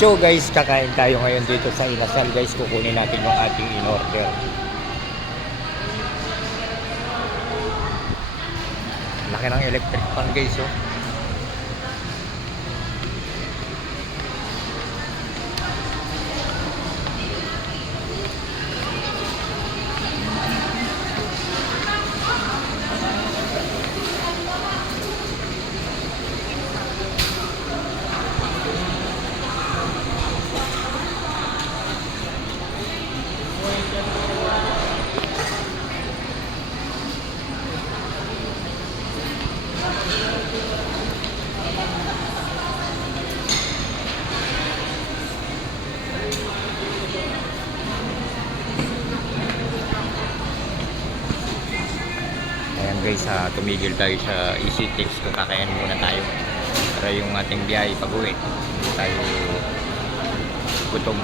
So guys, kakain tayo ngayon dito sa Inasal guys. Kukunin natin yung ating in-order. Laki ng electric fan guys, oh. Ayan guys, tumigil tayo sa ECTX kung kakain muna tayo para yung ating biyahe pag-uwi. Hindi tayo gutom.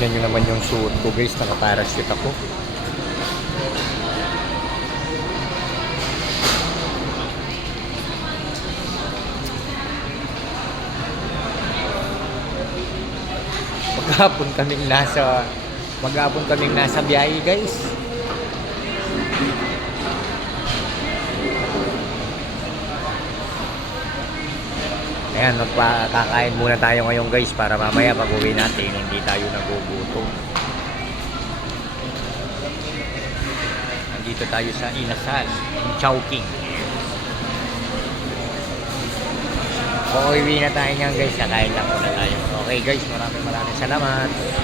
Tignan nyo naman yung suot ko guys, nakaparachute ako. Maghapon kaming nasa biyahe guys. Ayan, magpakakain muna tayo ngayon guys para mamaya pag uwi natin hindi tayo nagugutom. Nandito tayo sa Inasal, in Chowking. Uuwi na tayo niyan guys, kakain lang muna tayo. Okay guys, maraming salamat.